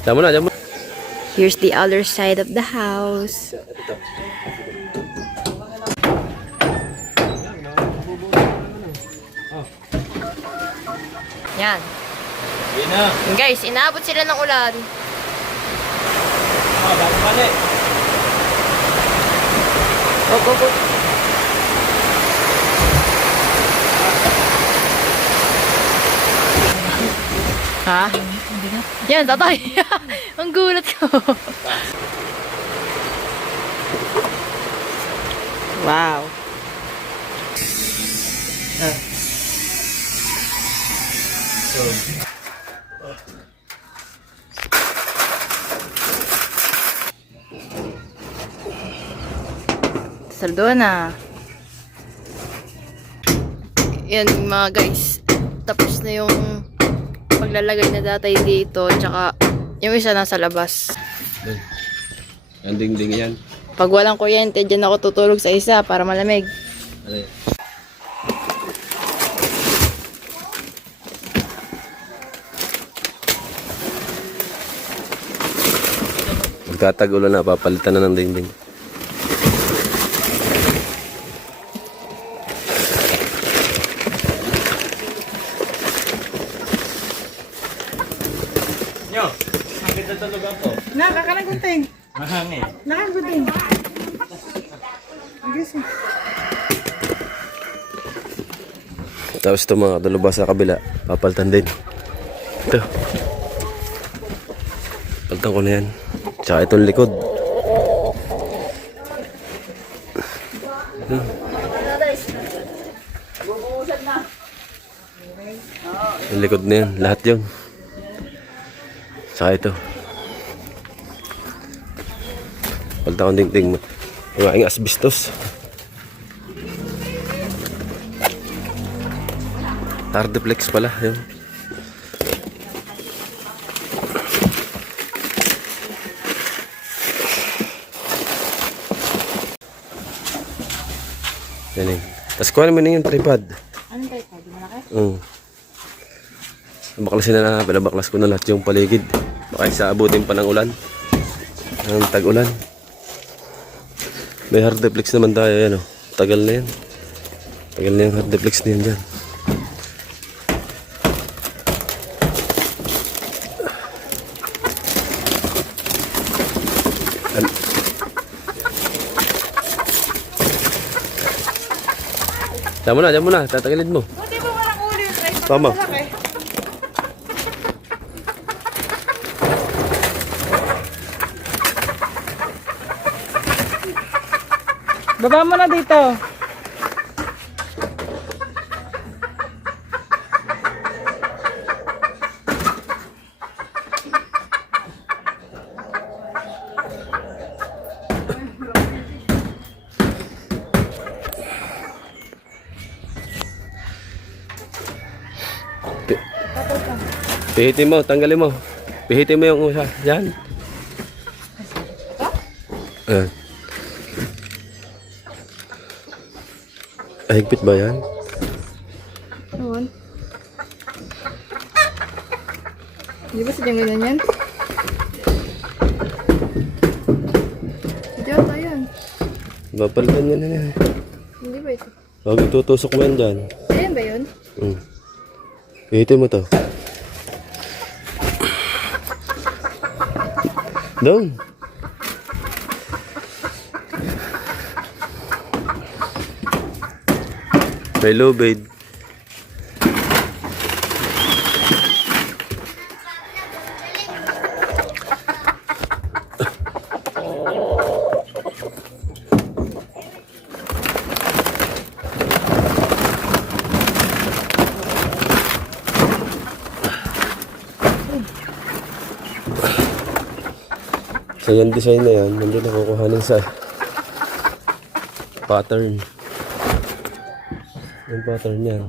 Damo na, damo. Here's the other side of the house. Yan. Yan guys, inaabot sila ng ulan. Balik. Op. Ha? Yan, tatay. Ang gulat ko. Wow. Saldo na. Yan mga guys. Tapos na yung paglalagay na datay dito. Tsaka yung isa nasa labas. Ang dingding yan. Pag walang kuryente, dyan ako tutulog sa isa para malamig. Ano? Pagkatag-ulan na, papalitan na ng dingding. Nyo, sakit na tulog ako. Nakakalagutin. Mahangin. Nakagutin. Agising. Tapos ito mga dalawa sa kabila, papalitan din. Ito. Palitan ko na yan. Tsaka itong likod. Yung likod na yan, lahat yun. Tsaka ito. Palitan ko dingding. Yung aking asbestos. Tardeplex pala yun. Yan yun. Tapos kuha naman yung tripod. Anong tripod? Malaki? Baklasin na pinabaklas ko na lahat yung paligid. Baka isa abutin pa ng ulan. Ng tag-ulan. May hardeplex naman tayo yan o. Tagal na yan. Tagal na yung hardeplex na yan dyan. Diyan mo na, tatagalin mo. Buti mo walang ulo yung tripod. Tama. Malaki. Baba mo na dito. Pihitin mo, tanggalin mo. Pihitin mo yung usa. Yan. Higpit ba yan? Noon. Di ba sadyang ganyan yan? Hindi ata yan. Papalitan niya na yan. Hindi ba ito? Huwag itutusok mo yan dyan. Ayan ba yun? Pihitin mo to. Down. May lubid. So yung design na yan, nandun na kukuhanin sa pattern. Yung pattern yan.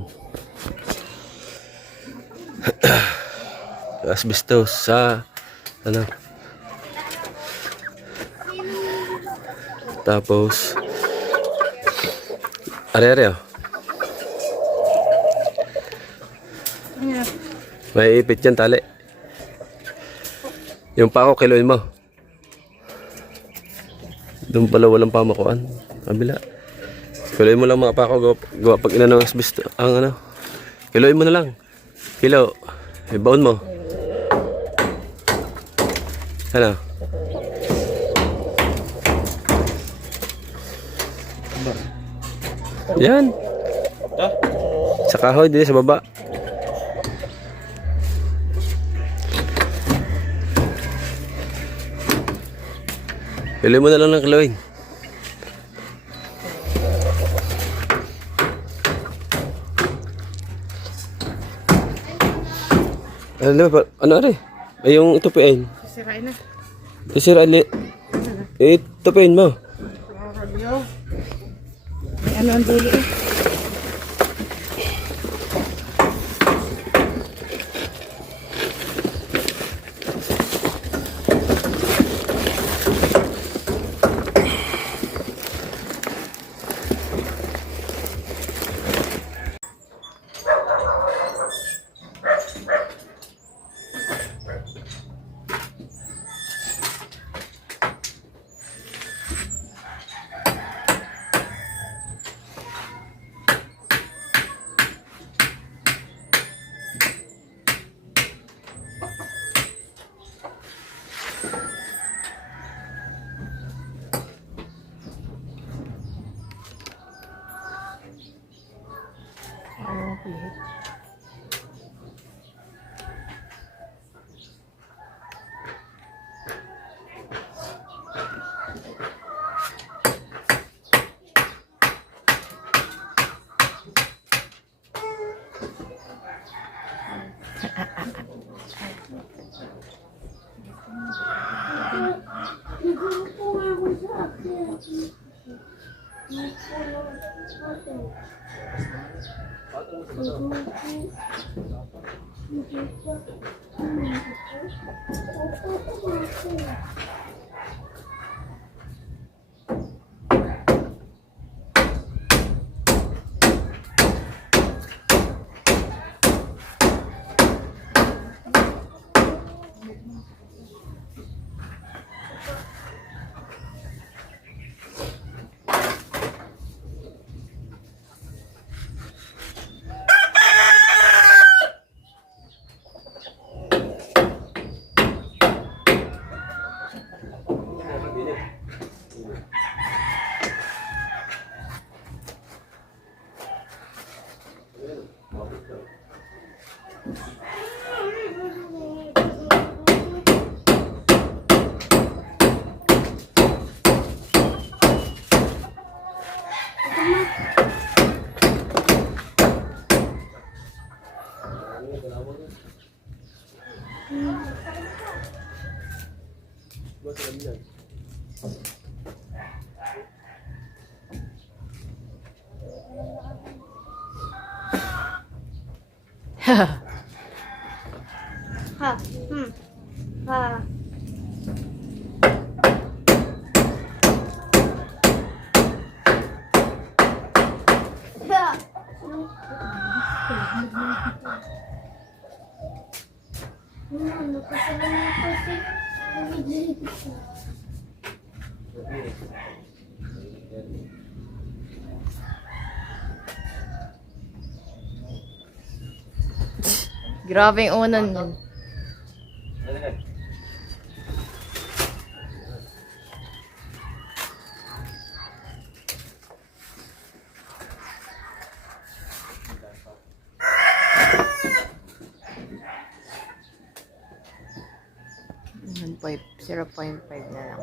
Asbestos sa ano. Tapos are-are oh. May ipit yan tali. Yung pako, kiloin mo. Doon pala walang pamakuan. Kabila. Kiloin mo lang mga pako. Gawa pag ina ng asbesto. Ang ano. Kiloin mo na lang. Kilo. Ibaon mo. Ano? Yan. Sa kahoy, din sa baba. Pili mo na lang ng kiloin. Ano rin? Ay, yung itupiin. Sisirain na. Isira ulit. Itupiin mo. May ano ang dulo eh. Ha. Ha. Grabe yung unan yun. Five, 0.5 na lang.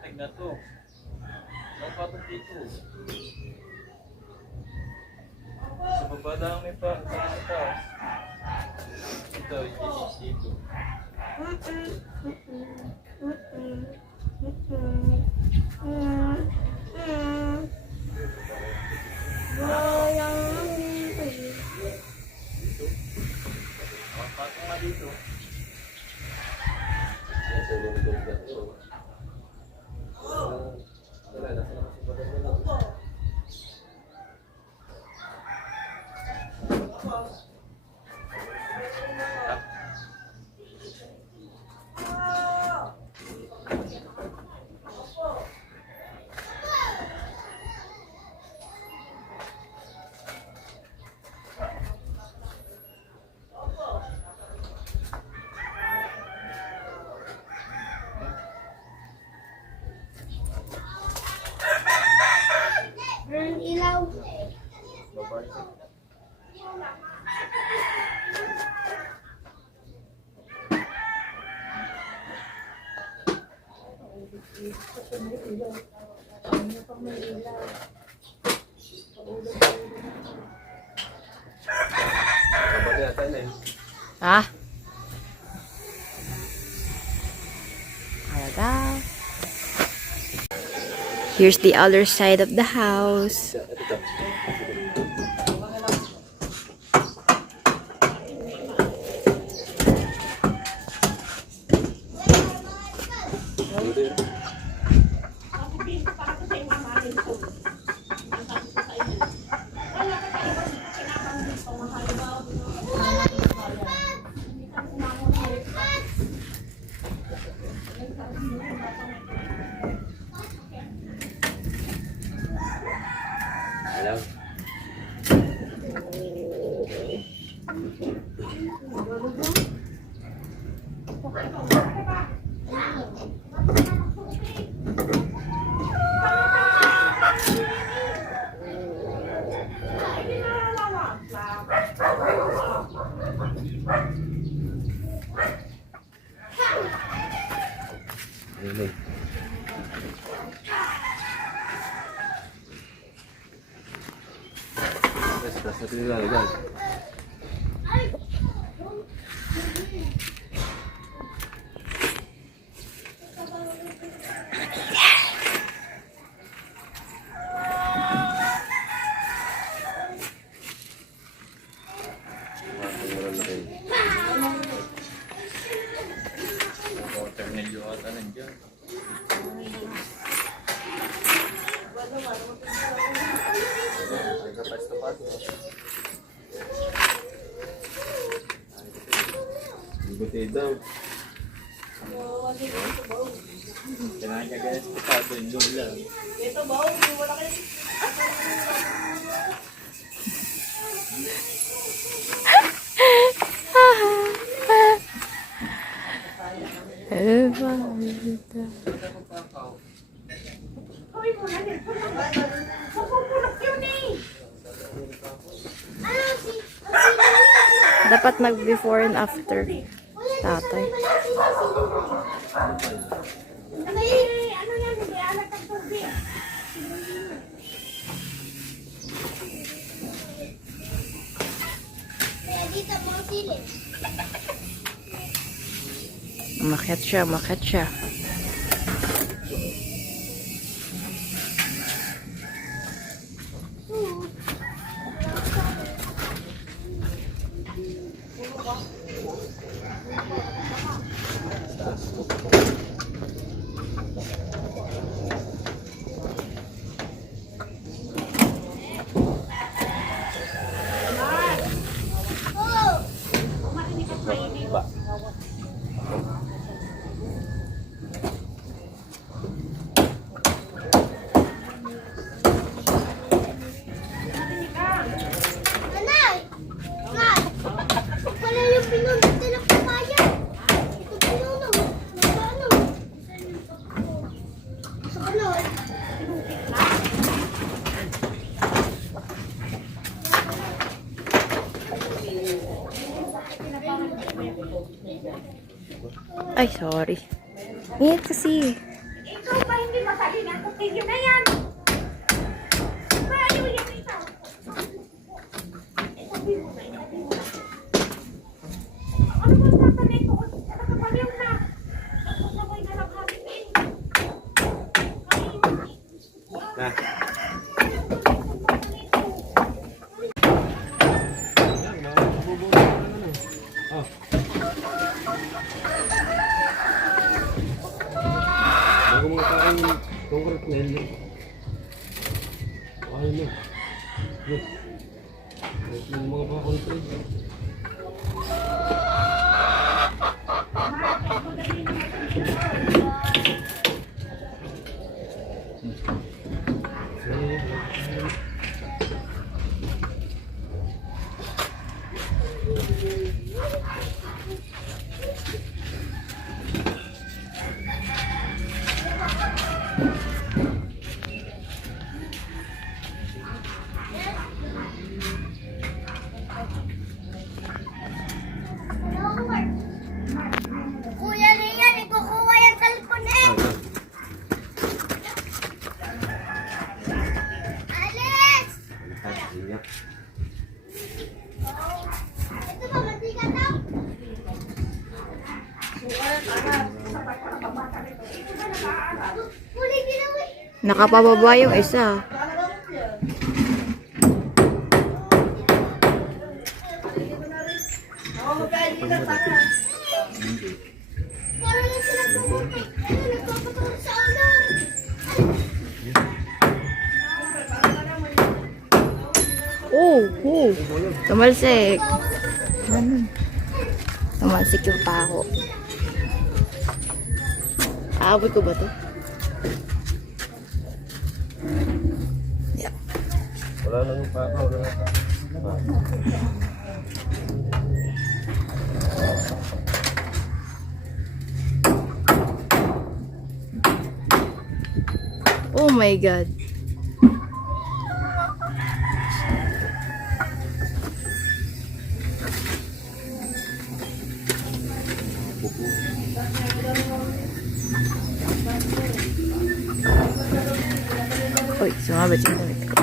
Tag na to. Ang patong dito. Sa baba lang may pa. Sa taas. Ito, dito. Ang patong na dito. Ang ilaw. Ah? Alaga. Here's the other side of the house. Hello? Ayun. Basta tinggal. Tornilyo ata nandiyan. Buti daw. Kailangan niya guys, patado yung lang. Dapat nag-before and after. Tatay. Ano yan? Hindi alat ang tubig. Kaya dito mga sili. Umakyat siya, umakyat siya. Nanay! Nay! Wala yung pinunod nila papaya. Ito pinunod. Paano? Sa kanod. Ay, sorry. Ingat kasi. Ikaw ba hindi masabi ng kutigil na yan? Ayaw yan ikaw. Sabi mo ba, sabi mo. Ano ba sasabihin ko? Nakapaliw na. Sabay na lang kami eh. Bago mga kain yung concrete na yun. Ayun na. Look. Yung mga pa-concrete. Kuya Rian, ikukuha yung cellphone eh. Alis! Ito ba, mantika daw? Huli ginawa eh. Nakapababa yung isa. Parang lang sila pumunta. Ano, nagpapatawag sa ulan. Tumalsik. Tumalsik yung pako. Aabot ko ba to? Wala na yung paka. Wala na. Oh my God. Uy, sumabit yung damit ko.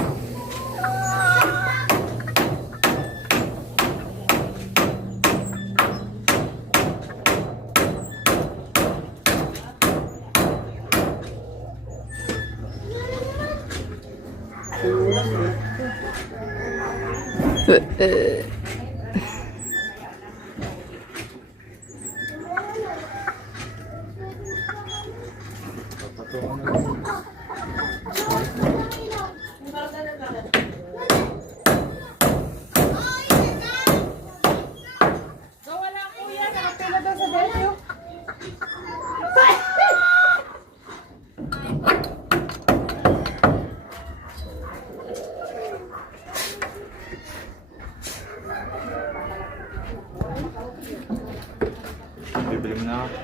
Bibili mo na ako.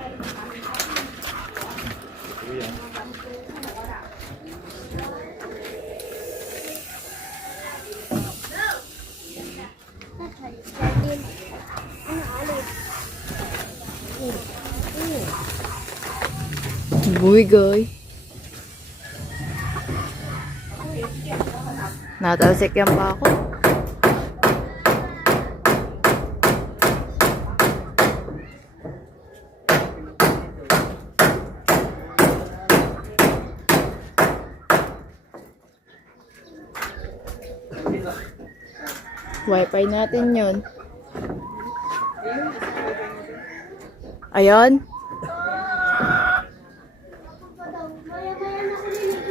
Kuya. Buwigoy. Natalsik yan pa ako. Wi-Fi natin yun. Ayan. Maya-maya na ko nilito.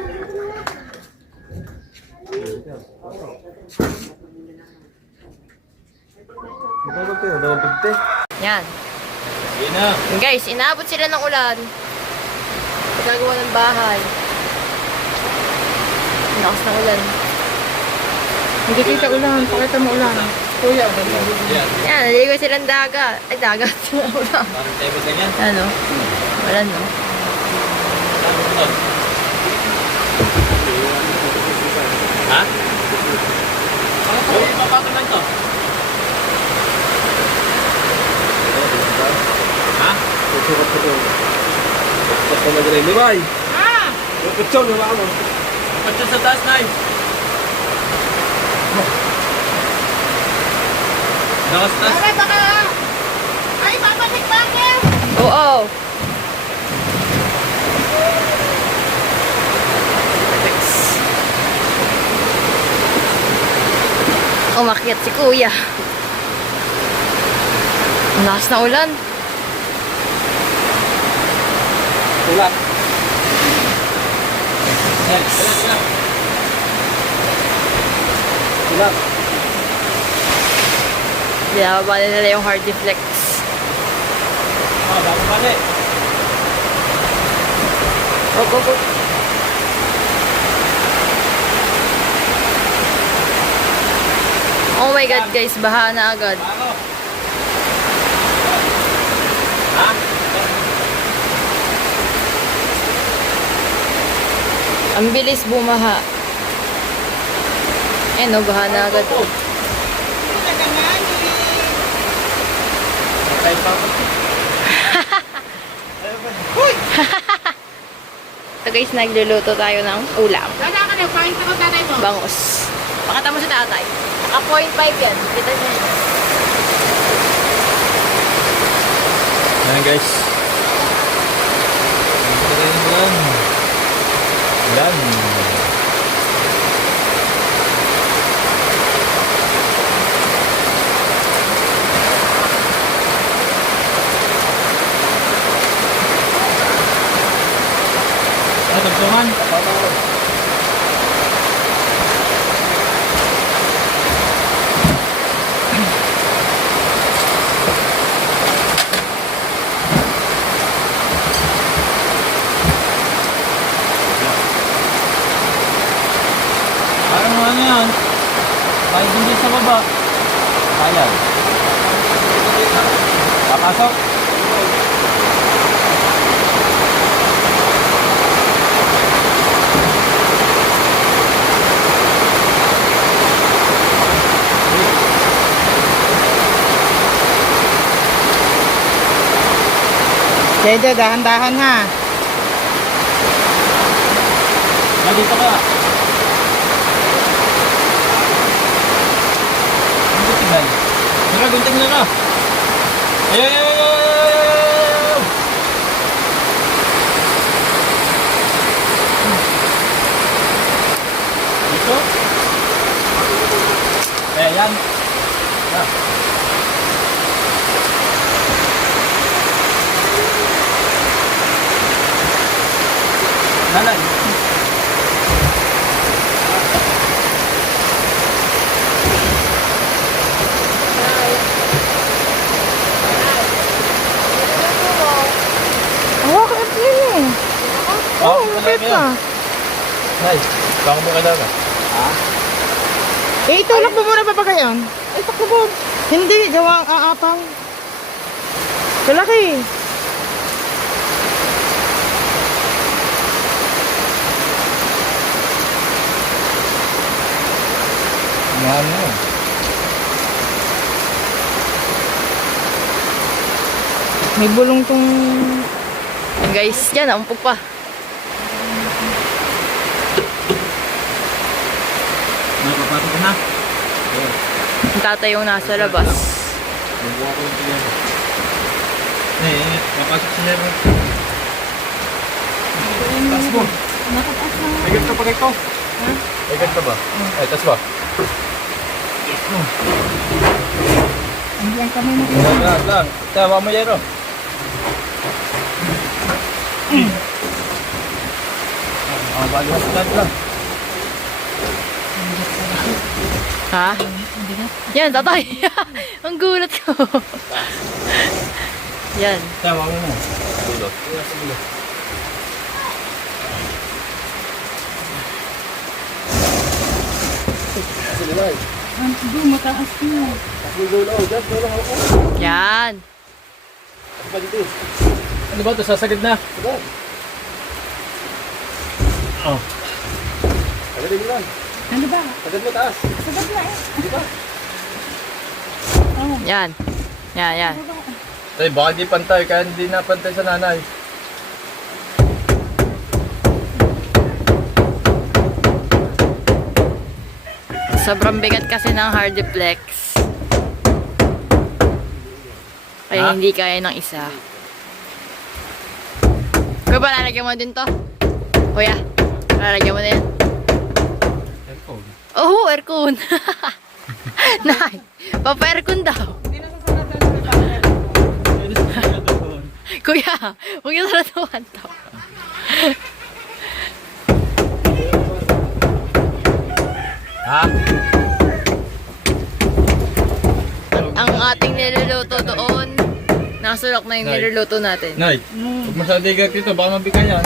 Matawag kayo. Nawabag te. Yan. Sige na. Guys, inaabot sila ng ulan. Gagawa ng bahay. Lakas ng ulan. Hindi kita ulan. Pakita mo ulan. Kuya, Yan. Yan, naligo silang dagat. Ay, dagat. Ulan. Parang tayo ba ganyan? Ano? Wala no. Ha? Oo, papatol lang to. Ha? Susukat ko ito. Basta na gano'n. Libay! Kutsyon, wala ka mo. Kutsyon sa taas, Nay. Lakas taas. Ay, baka! Ay, papatik bakit? Oo. Umakyat si kuya. Ang lakas na ulan. Ulan. Next. Ulan. Binababa nila yung hard deflex. Bago balik. Op, op, op. Oh my God guys, baha na agad. Bago. Ha? Ang bilis bumaha. Eh no, baha na agad. Kahit pa ako. So guys, nagluluto tayo ng ulam. Wala ka na, pahin ka ko tatay mo. Bangus. Pakita mo si tatay. Naka 0.5 yan. Kita niya yun. Ayan guys. Ulan. Ulan. Ano tagtungan? Parang ano yan? Kahit hindi sa baba. Kaya. Papasok. Dede, dahan-dahan ha. Dito ka. Ang gunting. Tara, gunting na ka. Ayaw, ayaw, ayaw, ayaw. Dito. Yan. Ah. Nalan. Oh, kapit yun. Oh, Kapit ka. Nay, baka mo kailangan ka. Eh, itulak mo muna pa ba ngayon? Ay, takbo. Hindi, gawa ang aapang. Kalaki. Yan mo. May bulong tong... Guys, yan, naumpog pa. Napapasok ko na. Yung tatay yung nasa labas. Magbuha ko yung tiyan. Napasok si Nero. Tas mo. May ganito pa kayo? May ganito ba? Ay, tas ba? Andiyan kami mo. Lang. Tawa mo Nero. Bali mo sa lang. Ha? Yan, tatay. Ang gulat ko. Yan. Tawa mo mo. Dulo. Ang siguro mataas mo. Yan. Ano ba ito? Sasagad na. Oh. Sagad mo lang. Ano ba? Sagad mo taas. Sagad na eh. Yan. Yan, yan. Tay, baka di pantay, kaya hindi na pantay sa nanay. Sobrang bigat kasi ng Hardiplex. Kaya hindi kaya ng isa. Kuya ba, lalagyan mo din to? Kuya, lalagyan mo na yan. Aircon. Oh, aircon. Nay, papa-aircon daw. Kuya, huwag yung saratuhan to. Ha? Ang ating niluluto doon, nasulok na yung Nay. niluluto natin. Nay, huwag masyado igat dito. Baka mabigan yan.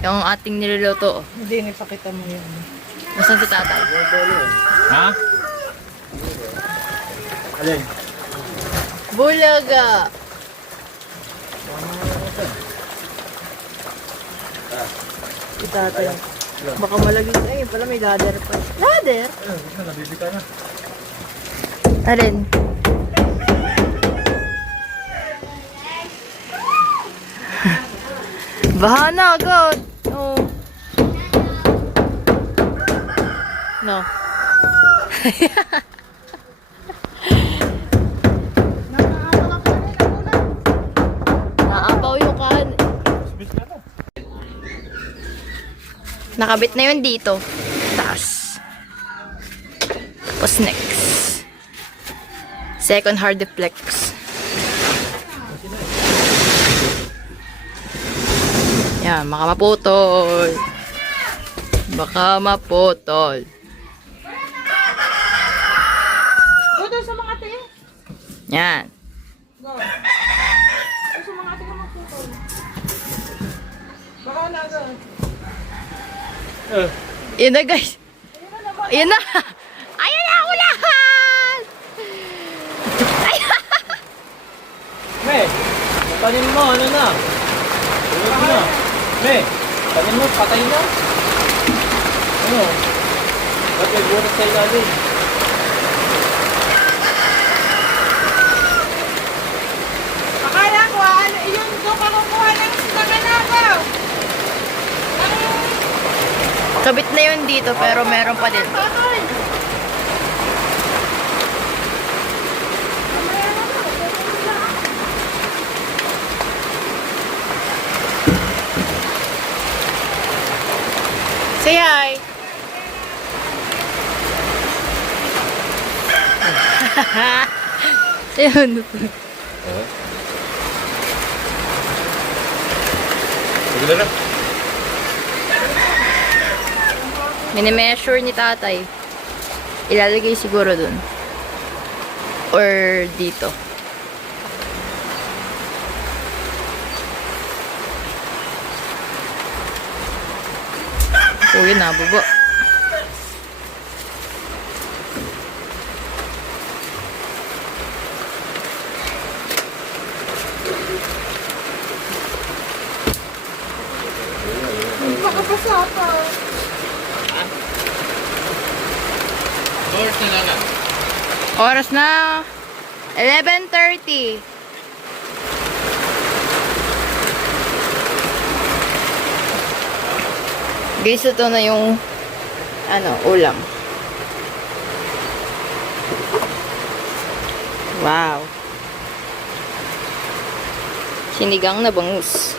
Yung ating niluluto. Hindi, ipakita mo yun. Nasaan si tatay? Ha? Alin? Bulaga! Si tatay. Baka malagay. Ay, pala may ladder pa. Ladder? Nabibika na. Alin? Baha na agad. Oh. No. Naapaw yung kan. Nakabit na yun dito. Taas. Tapos next. Second Hardiplex. Yan, baka maputol. Baka maputol. Go doon sa mga ate. Yan. Go. Doon sa mga ate ka magpupol. Baka na agad. Yun na guys. Yun na. Ayan na ako lahat. Me, tanin mo, ano na? Tulog na. Me, tanin mo, patay na. Ano? Ba't may butas sa ilalim? Akala ko, ano, yun doon ka kukuha ng sinanganabaw. Kabit na yun dito pero meron pa din. Say hi. Ayun. Sige na. Mini-measure ni tatay. Ilalagay siguro dun. Or dito. Oh, yun na, bubo. Makapasa ka. Doors na lang. Oras na 11:30. Guys, ito na yung ulam. Wow. Sinigang na bangus.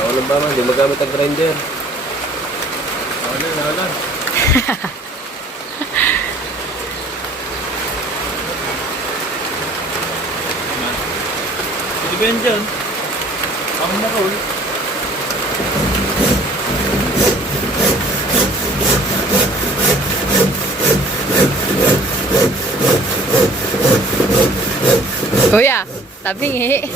Walang ba man, hindi magamit ang grinder. Nawalan. Hindi ba yan dyan? Ako na roll. Kuya, tabingi.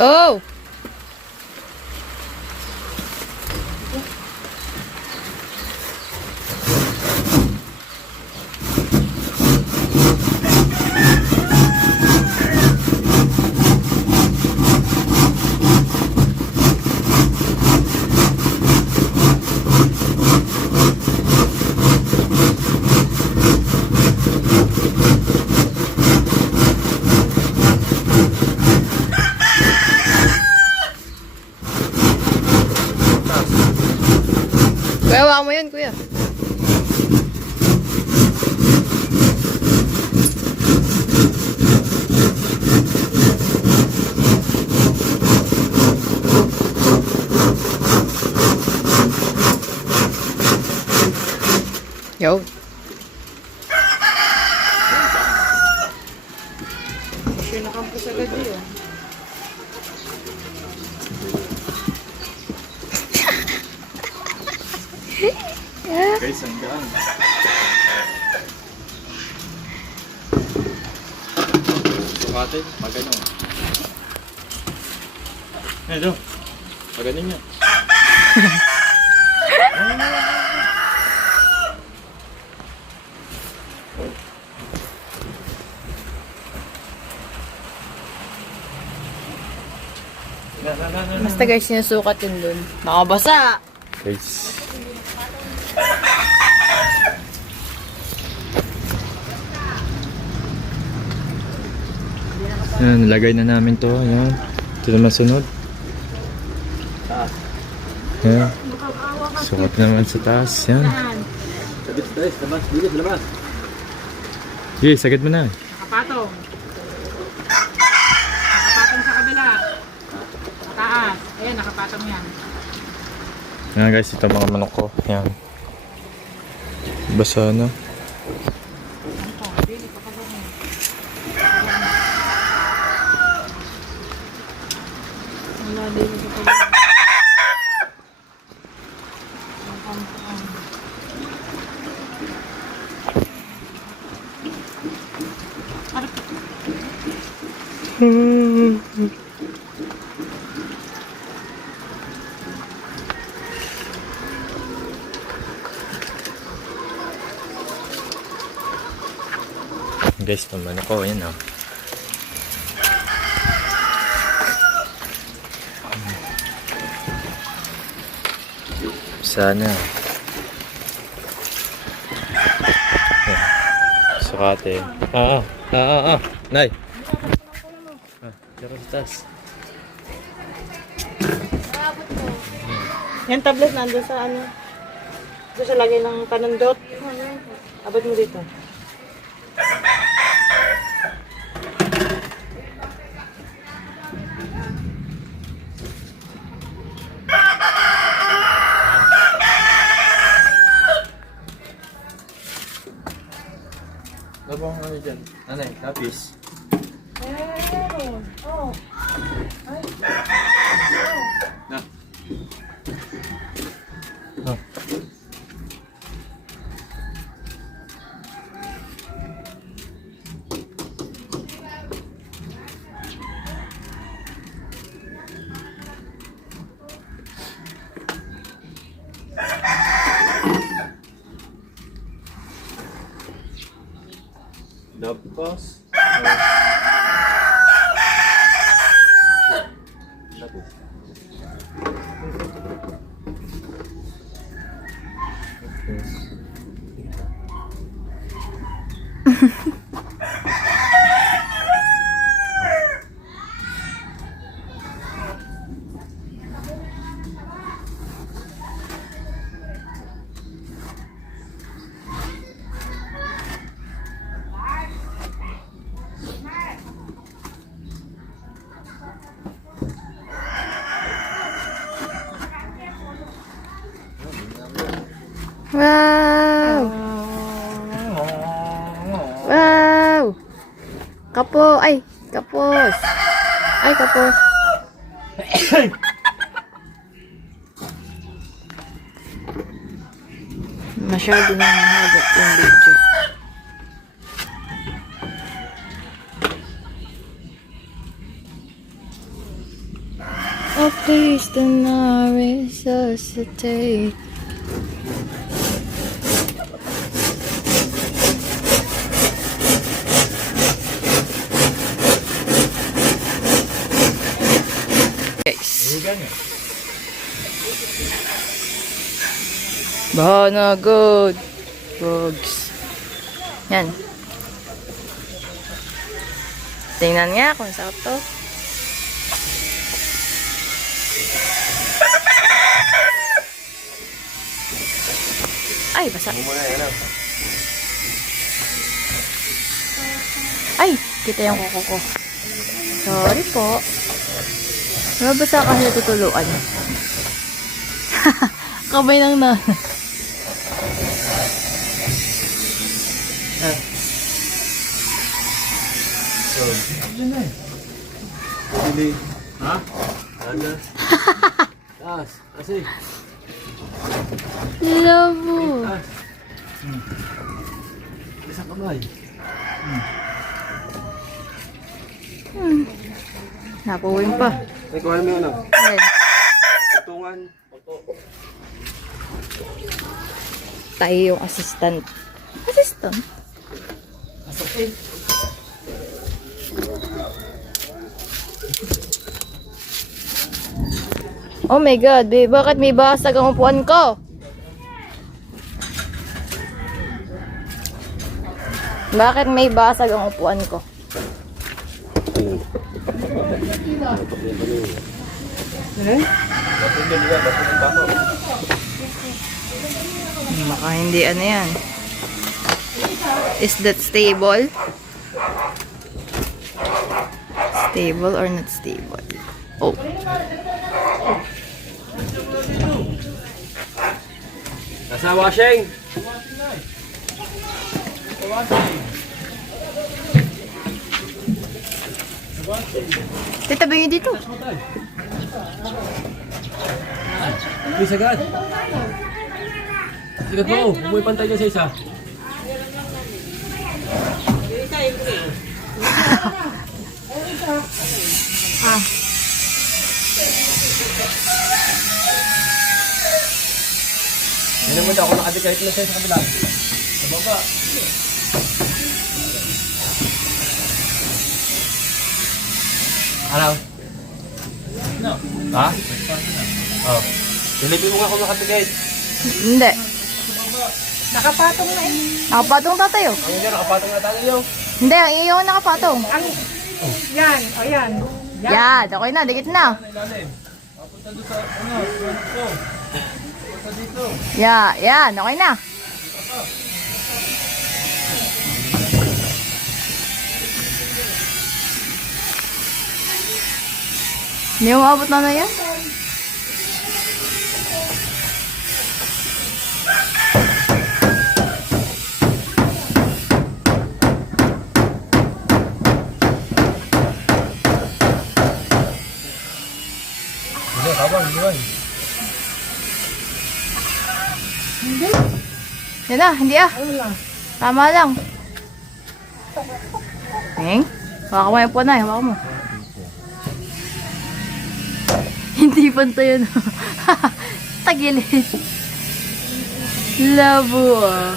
Oh! Kuya, hawakan mo yun, kuya. Yo. Pinakampos agad yun. Guys, hanggang. Sukatin, pag ano. Ito, pag ano niya. Basta guys, sinusukat yun dun. Nakabasa! Guys. Yan, nilagay na namin to. Yan. Ito naman sunod. Yan. Sukat naman sa taas. Yan. Sige, sagad mo na. Nakapatong. Nakapatong sa kabila. Taas. Ayan, nakapatong yan. Yan guys, ito mga manok ko. Yan. Basa na. Guys, naman ako. Ayan o. Sana. Ayan. Sukatin. Nay. Diyan sa taas. Yan tablet nandun sa ano. Doon sa lagay ng panundot. Abot mo dito. Labang ano dyan? Nanay, kapis. Na. Oh. Tapos, Wow! Wow! Kapos! Ay, kapos. Masyado na mahaba yung video. Oh, please do not resuscitate. Guys. Bahana good. Bugs. Yan. Tingnan nga kung sakto. Ay, basa. Ay, kita yung kuko ko. Sorry po. Mabasa kasi natutuluan. Kamay lang na. Ha? Kasi. Labo. Isang kamay. Napuwing pa. Ay, kuhanin mo yun ano. Ay. Tutungan. Tayo yung assistant. Assistant? Oh my God, babe, bakit may basag ang upuan ko? Bakit may basag ang upuan ko? Baka hindi ano yan. Is that stable? Stable or not stable? Oh. Nasa washing. Titabi nyo dito. Please agad. Sigat mo. Umuwi pantay dyan sa isa. Yan naman ako nakadikait na siya sa kabila. Sa baba. Ano? No. Ha? Oh. Silipin mo nga kung nakadikait. Hindi. Nakapatong na eh. Nakapatong tatayo. Ang hindi, nakapatong na tayo. Hindi, ang iyo ang nakapatong. Yan, o yan. Yan, okay na, dikit na. Yan, okay na. Hindi mo maabot na yan? Hindi, kabang, hindi ba? Yan na, hindi ah. Tama lang. Peng, baka mo yung punay, baka mo. Hindi pantay yun. Tagilid. Labo ah.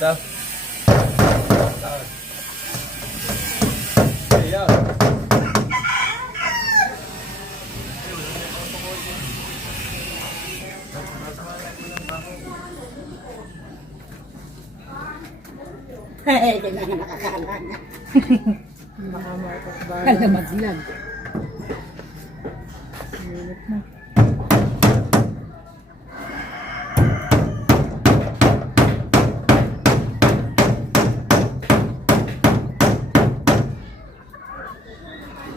Ito. Yeah. Eh, kailangan na nakakala na. Kala maglag.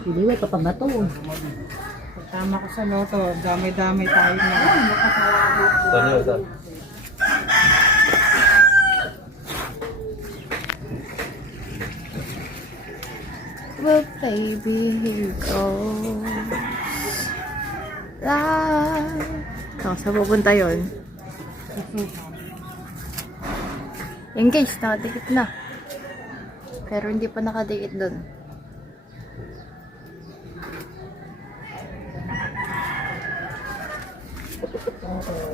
Hindi, wala pa bato. Tama ko sa loto. Damay-damay tayo na. Tanyo, ito. Well, baby, here goes. Saan pupunta yun? Yan guys, nakadikit na. Pero hindi pa nakadikit dun.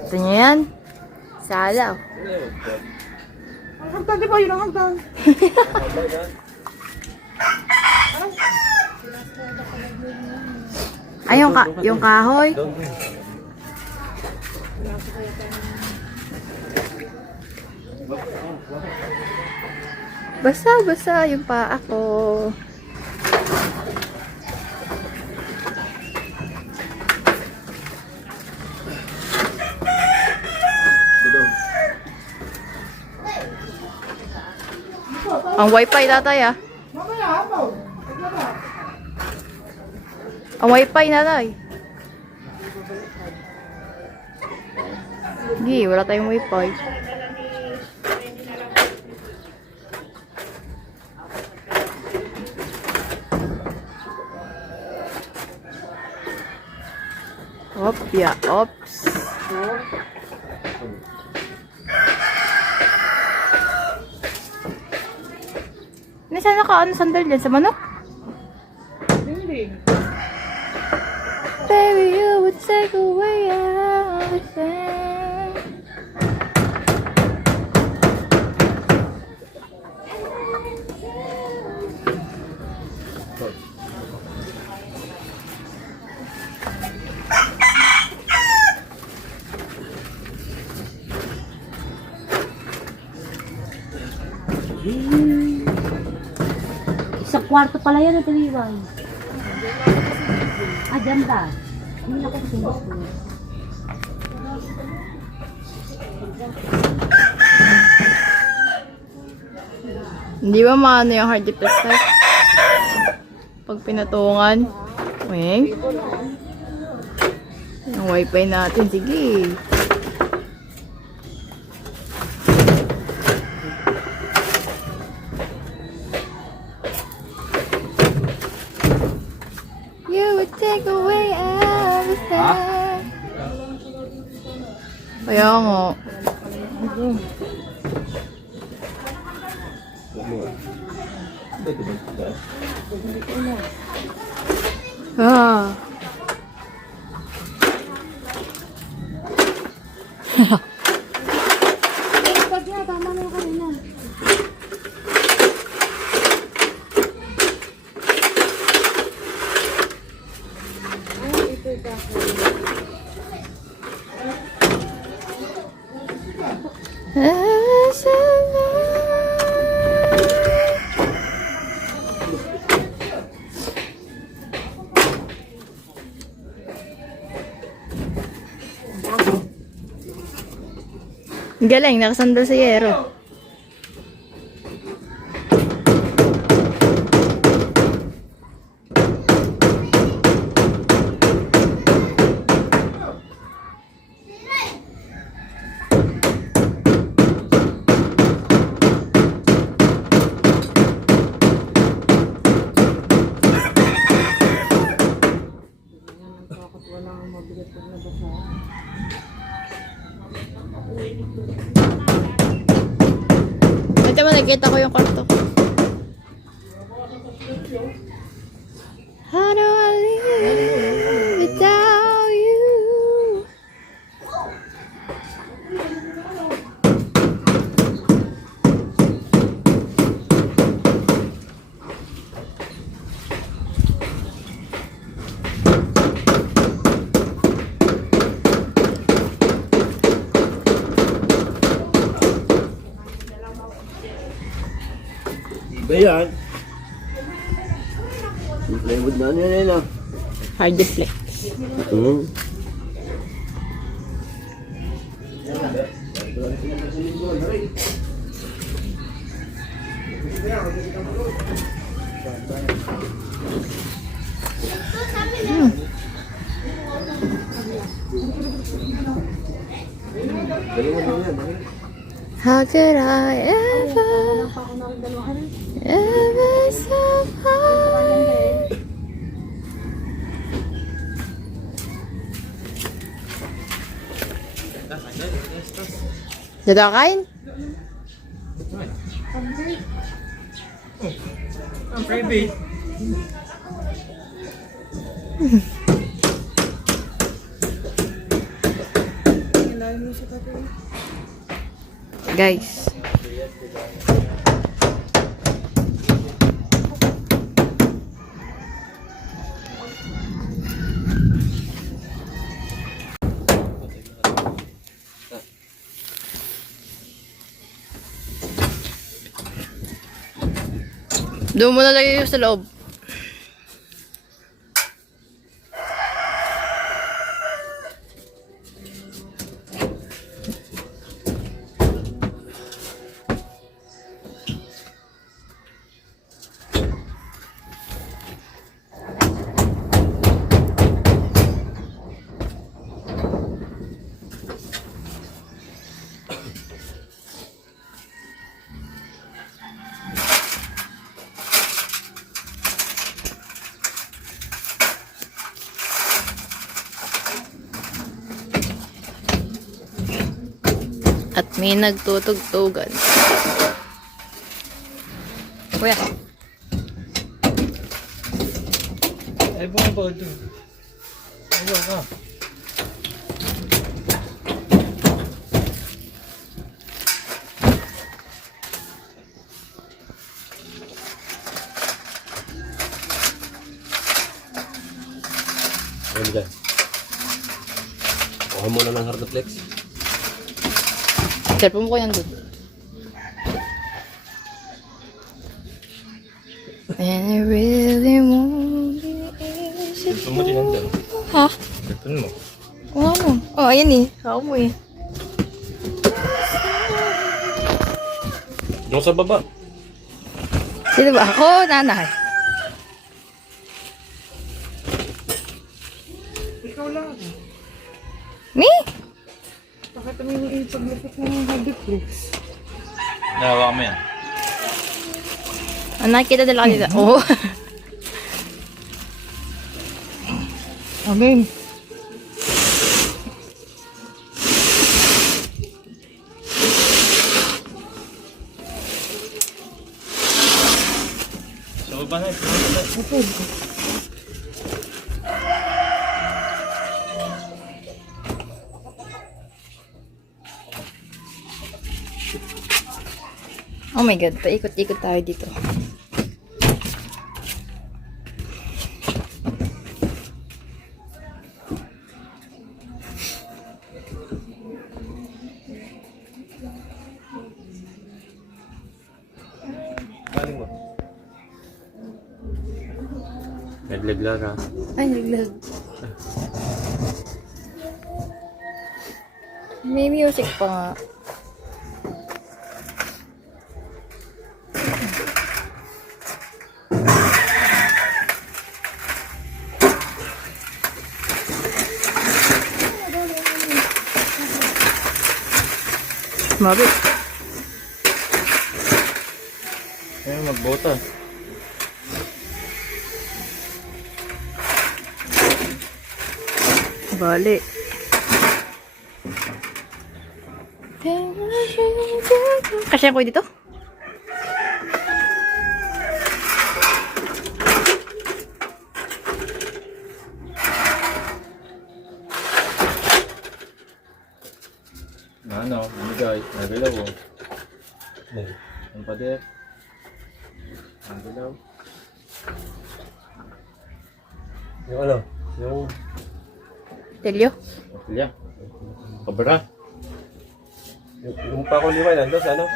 Ito niya yan. Salaw. Ang hagdan, di ba yun ang hagdan? Ay, yung kahoy. Basa yung paa ko. Ang wifi tatay ah. Mamaya, hapaw. Ang wifi tatay. Hindi, wala tayong wifi. Ops. Saan naka sandal dyan? Sa manok? Hindi. Baby, you would take away everything. Sa kwarto pala yan at iniwan. Ah, dyan ba? Hindi na ko gusto. Hindi ba maano yung hard disk type? Pag pinatungan. Weng. Yung wifi natin. Sige. You would take away everything. Kaya nga. Ah. Galing, nakasandal si Yero. Ito mo, nakita ko yung kwarto ko. How do I live without you? Ba yan? Plywood na yan ah. Hard deflex. How could I ever survive? Dada kain? Ang freebie. Guys. Doon mo nalagay yung sa loob. At may nagtutugtugan. Kuya. Ay, bumaba doon. Bumaba ka. Ayun dyan. Kuha mo na ng hardflex. Cellphone ko yan doon. And I really want it. Gusto mo din nandun. Ha? Gusto mo. Kung ano? Oh, ayan eh. Ako mo eh. Doon sa baba. Sino ba? Ako, nanay. Ikaw lang. Me? Bakit umiinit paglapit ng hardflex? Nahawa mo yan. Ah, nakikita nila kanila. Oo. Amen. Sa baba na. Oh my God, paikot-ikot tayo dito. Galing mo. Naglag ha. Ay, naglag. May music pa nga. Mabit. Ayun, magbota. Bali. Kasya ko dito? Ano, bigay. Nabilaw mo. Ang pader. Nabilaw. Yung ano? Yung... Telyo? Kapilya. Kabra. Yung pako liway nandun sa ano?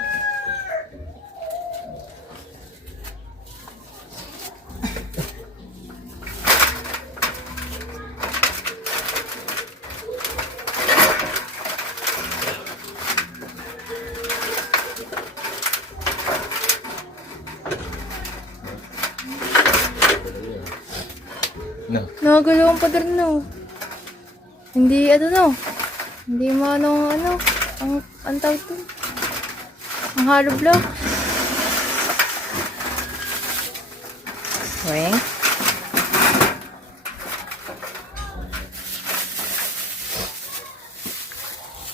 No. Nakagalaw ang pader no. Hindi, hindi mo ang tawag to. Ang hollow block. Weng.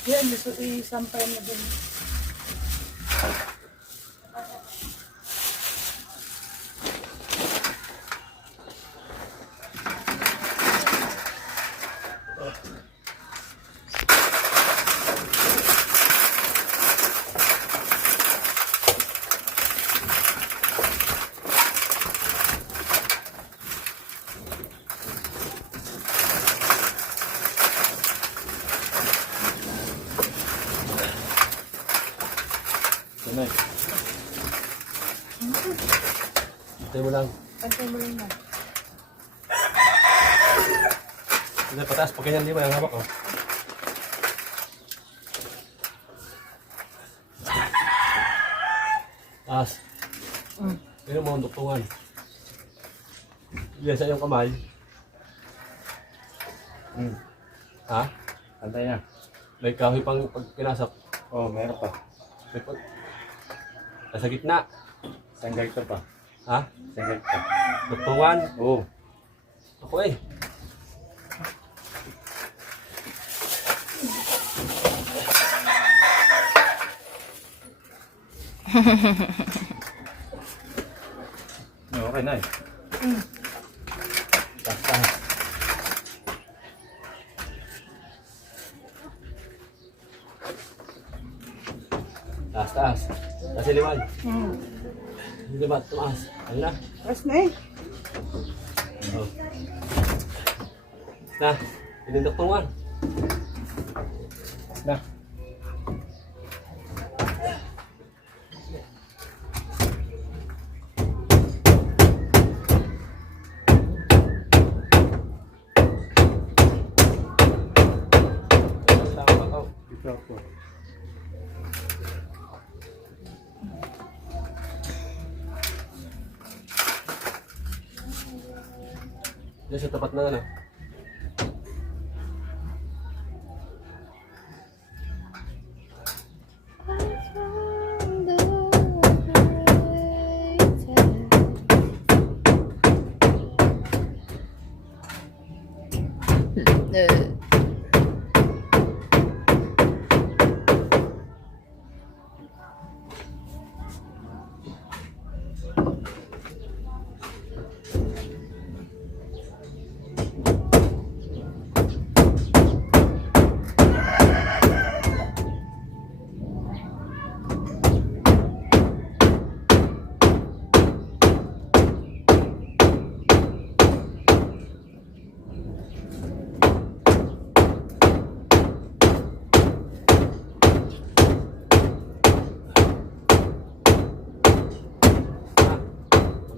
Yan, gusto isampay mo dun. Ano? Hintay mo lang. Pantay mo lang na. Hindi, pataas. Pag ganyan, di ba? Yung hawak, oh. Taas. Pero mo ang duktungan. Yan sa iyong kamay. Ha? Antay na. May kahoy pang pag pinasok. Oo, meron pa. May pag... Nasa gitna. Sanggal ka pa. Ha? Sanggal ka. Duktungan. Oo. Ako eh. Okay na eh. Basta. Taas, taas. Taas liwan. Hindi ba? Tumaas. Ano na? Tapos na eh. Oh. Na. Pinindoktungan. Na. Ito ako. Diyan sa tapat na ano.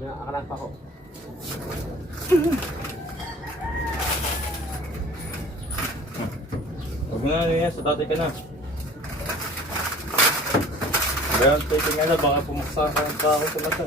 Akalan pa ako. Huwag mo na yan, sa dati ka na. Kaya taking nga na, baka pumaksakan pa ako sa mata.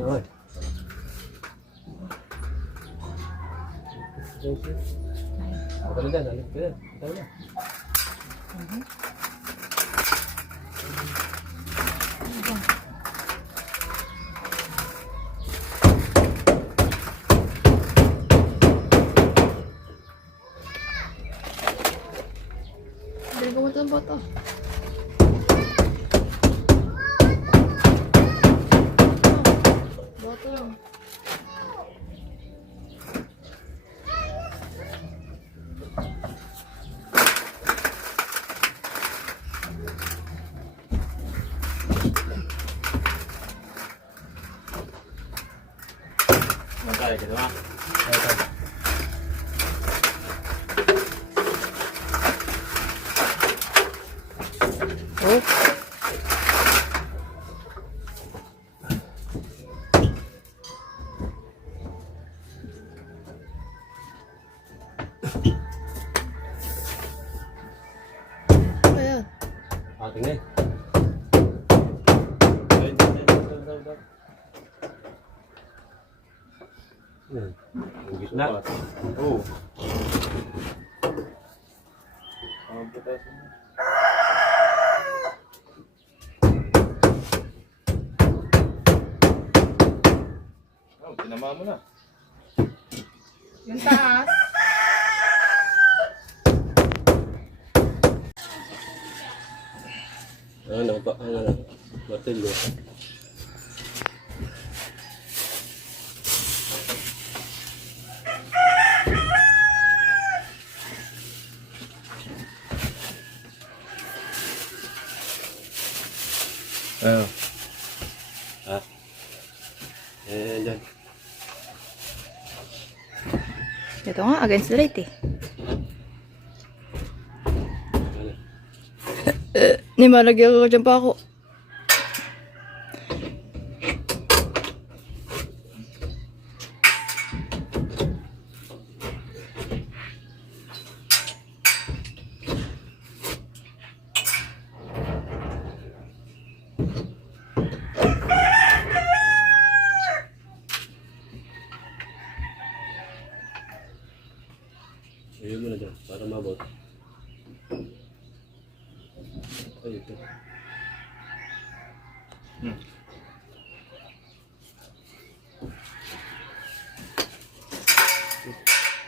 Alright. Ako na dyan, alit ka dyan. Tayo na. Dali ko mo ito ng bata. Bata lang. Ay, dito ba? Oh. Ayan. Ating eh. Ang gitna. Oo. Ang putas mo. Oh, tinama mo na. Yung taas. Ano pa? Ano lang? Martilyo. Ano? Ha? Dyan. Ito nga, against the light eh. Ni malagyan ko dyan pa ako. Ayun mo na dyan, para mabot. Ay, ito.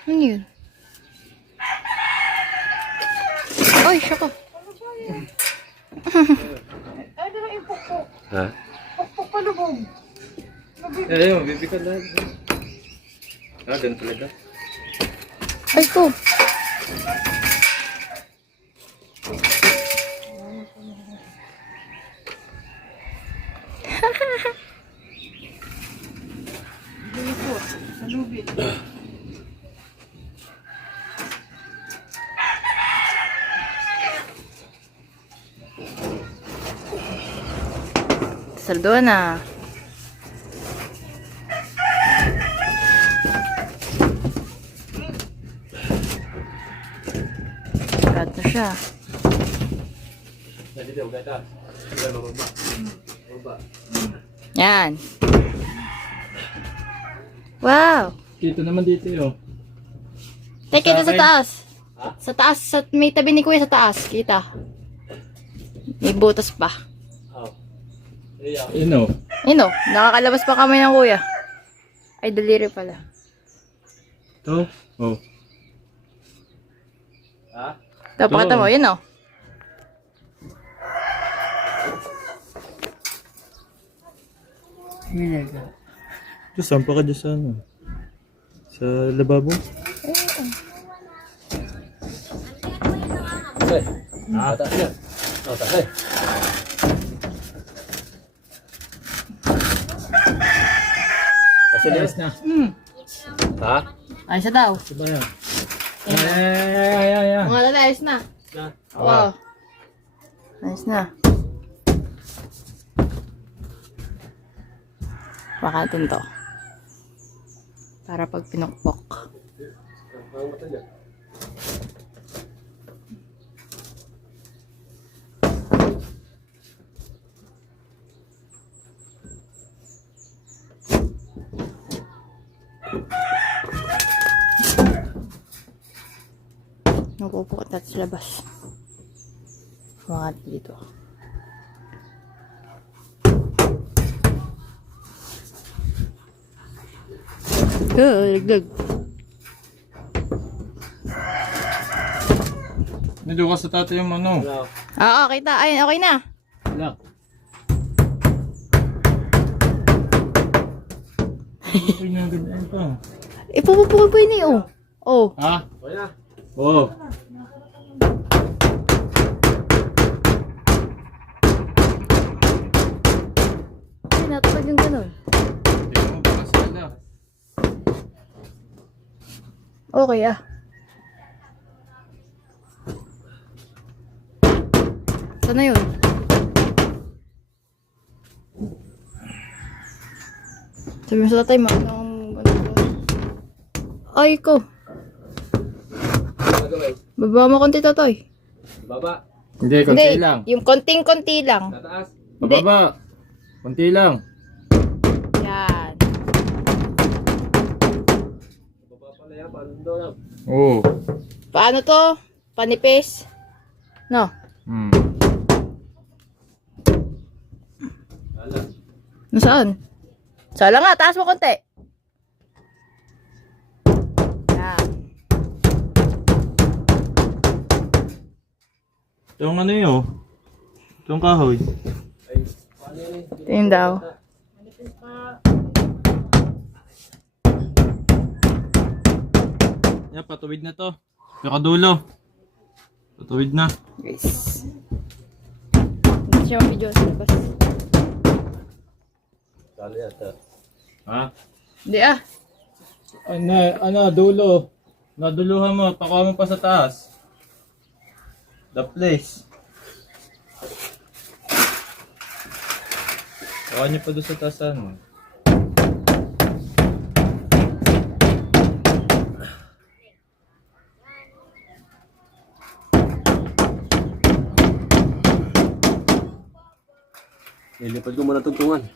Ano yun? Ay, siya ko. Ay, di ba yung pukpuk? Ha? Pukpuk pa lubog. Ayun, bibigyan na. Ah, ganun talaga. Ay, ko. Sa lubid. Saldo na. Cut na siya. Dito, huwag taas. Huwag mababa. Mababa. Yan. Wow. Dito naman dito yun. Teka, ito sa taas. Sa taas, may tabi ni kuya sa taas. Kita. May butas pa. Oh. Iya. Ino. Ayun o, nakakalabas pa kami ng kuya. Ay, daliri pala. Ito. Oh. Ha? Ito, pakita mo, yun o. Ito, saan pa ka dyan sa ano? Sa lababo? Okay. Ah, taas yan. Oh, taas eh. Kasi Ayos na. Ha? Ayos na daw. Ito ba yan? Ay. Mga tala, ayos na. Wow. Ayos na. Pakatin to. Para pag pinukpok. Ang mata niya. Napupukot natin sa labas. Mga dito. Lagdag. Medyo ka sa tatay yung ano. Hello. Oo, kita. Ay, okay na. Wala. Okay na ganyan pa. Ipupupukot ko yun eh, oh. Oh. Ha? Okay na. Oo. Ay, natapag yung ganun. Tingnan mo baka sala. Okay ah. Saan na yun? Sabi mo sa tatay mo, ay ko. Baba mo konti tatay. Baba. Hindi, konti Hindi, lang. yung konting-konti lang. Tataas. Hindi. Bababa. Konti lang. Yan. Oo. Paano to? Panipis? No. Nasaan? Sala nga, taas mo konti. Yan. Itong ano yun? Itong kahoy. Tingin daw. Yan, patuwid na to. Yung kadulo. Patuwid na. Guys. Hindi siya mag-video sa labas. Ha? Hindi ah. Dulo. Naduluhan mo. Pakuha mo pa sa taas. The place. Pakuha niyo pa doon sa taas ano. Lilipad ko muna tugtungan.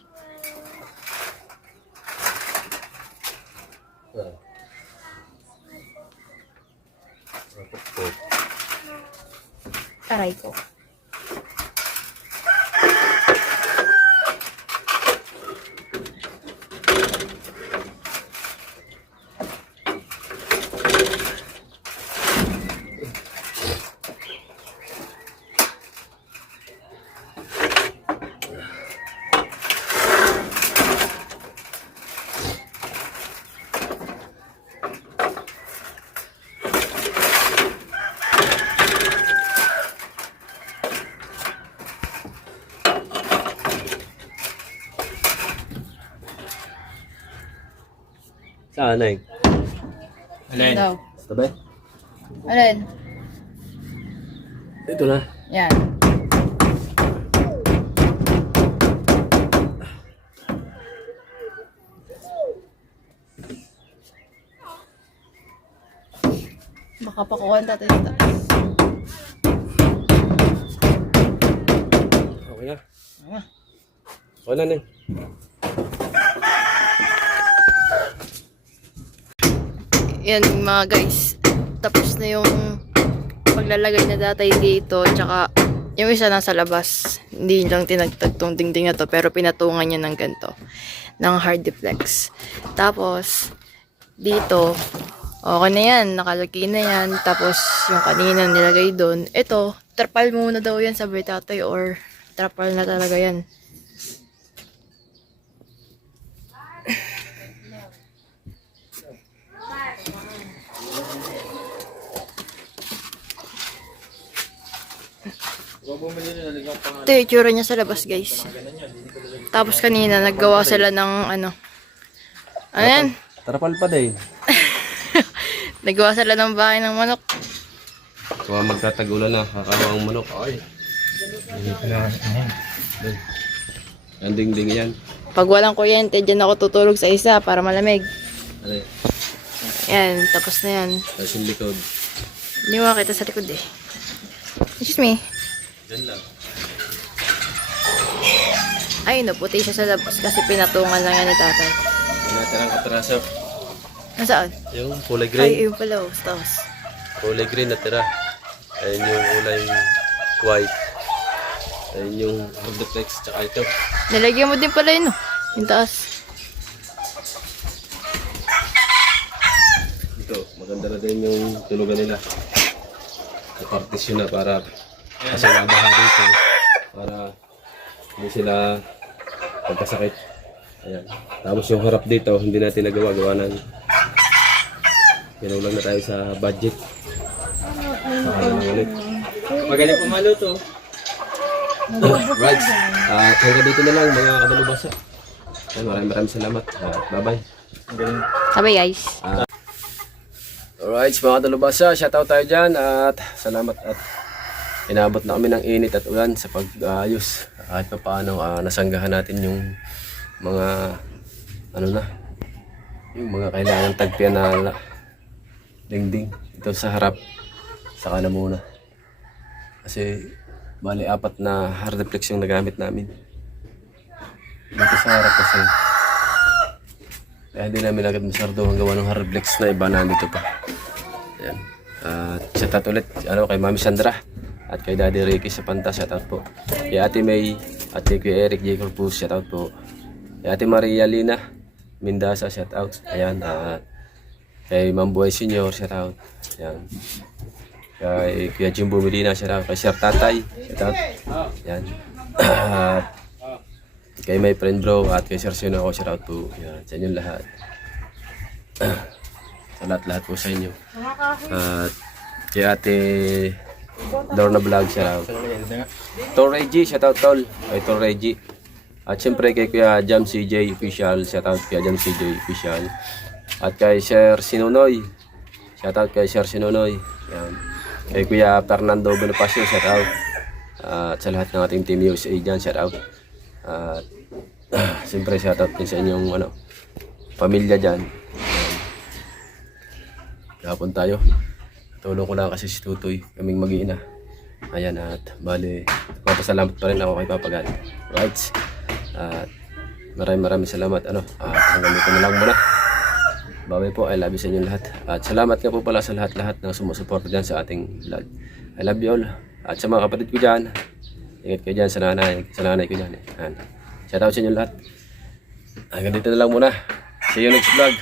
Aray ko. Saan na eh? Alin? Daw. Tabi? Alin? Ito na. Yan. Baka pakuha natin ito. Okay na. Okay na eh. Yan mga guys. Tapos na yung paglalagay na datay dito. Tsaka yung isa nasa labas. Hindi lang tinagtag tong dingding na to. Pero pinatungan niya ng ganito. Ng hard deflex. Tapos dito. Okay na yan. Nakalagay na yan. Tapos yung kanina nilagay doon. Ito. Trapal muna daw yan sabi tatay. Or trapal na talaga yan. Ito yung itsura niya sa labas guys. Tapos kanina naggawa sila ng ano. Ano yan? Tarapal pa din. Naggawa sila ng bahay ng manok. So magtatagulan na. Kakawang manok. Ay. Ang dingding yan. Pag walang kuryente, dyan ako tutulog sa isa para malamig. Ano Yan, tapos na yan. Tapos yung likod. Hindi mo makita sa likod eh. Excuse me. Diyan lang. Ay, naputi siya sa labas kasi pinatungan lang yan ni tatay. Yung natirang katraso. Nasaan? Yung kulay Ay, green. yun pala oh. Tapos. Kulay green natira. Ayun yung kulay white. Ayun yung hard deflex. Tsaka ito. Nilagyan mo din pala yun oh. Yung taas. Ito. Maganda na din yung tulugan nila. Partition na para kasi nabahan dito. Para hindi sila pagkasakit. Ayan. Tapos yung harap dito, hindi natin nagawa. Gawa ng kinulang na tayo sa budget. Ulit. Magaling pumalo to. Right. Hanggang dito na lang mga kabalubasa. Maraming salamat. Bye-bye. Magaling. Sabay guys. Alright, mga kalubasa, shoutout tayo dyan at salamat at inabot na kami ng init at ulan sa pag-ayos. Kahit pa paano, nasanggahan natin yung mga yung mga kailangan tagpian na dingding ito sa harap, saka na muna. Kasi bali 4 na hard reflex yung nagamit namin dito sa harap kasi kaya hindi namin agad masardo ang gawa ng hard reflex na iba na dito pa. Ayan. At shoutout ulit kay Mami Sandra at kay Daddy Ricky sa Panta, shoutout po. Kay Ate May at kay Eric J. Corpus, shoutout po. Kay Ate Maria Lina Mindasa, shoutout. Ayan. Kay Mambuhay Senior, shoutout. Ayan. Kay Kuya Jimbo Medina, shoutout. Kay Sir Tatay, shoutout. Ayan. At kay my friend bro at kay Sir Sino ako, shoutout po. Ayan. Sa inyong lahat. Sa lahat po sa inyo. At kay Ate Lorna Vlog, shoutout. Tor Reggie, shoutout tol. Kay Tor Reggie. At siyempre kay Kuya Jam CJ Official, shoutout Kuya Jam CJ Official. At kay Sir Sinunoy, shoutout kay Sir Sinunoy. Yan. Kay Kuya Fernando Bonifacio, shoutout. At sa lahat ng ating Team USA dyan, shoutout. At siyempre shoutout din sa inyong pamilya dyan. Kahapon tayo. Tulong ko lang kasi si Tutoy, kaming mag-iina. Ayan, at bali, magpasalamat pa rin ako kay Papagal. Right? At maraming salamat. Hanggang dito na lang muna. Bye po, I love you sa inyo lahat. At salamat nga po pala sa lahat ng sumusuporta dyan sa ating vlog. I love you all. At sa mga kapatid ko dyan, ingat kayo dyan sa nanay ko dyan. Shoutout sa inyo lahat. Hanggang dito na lang muna. See you next vlog.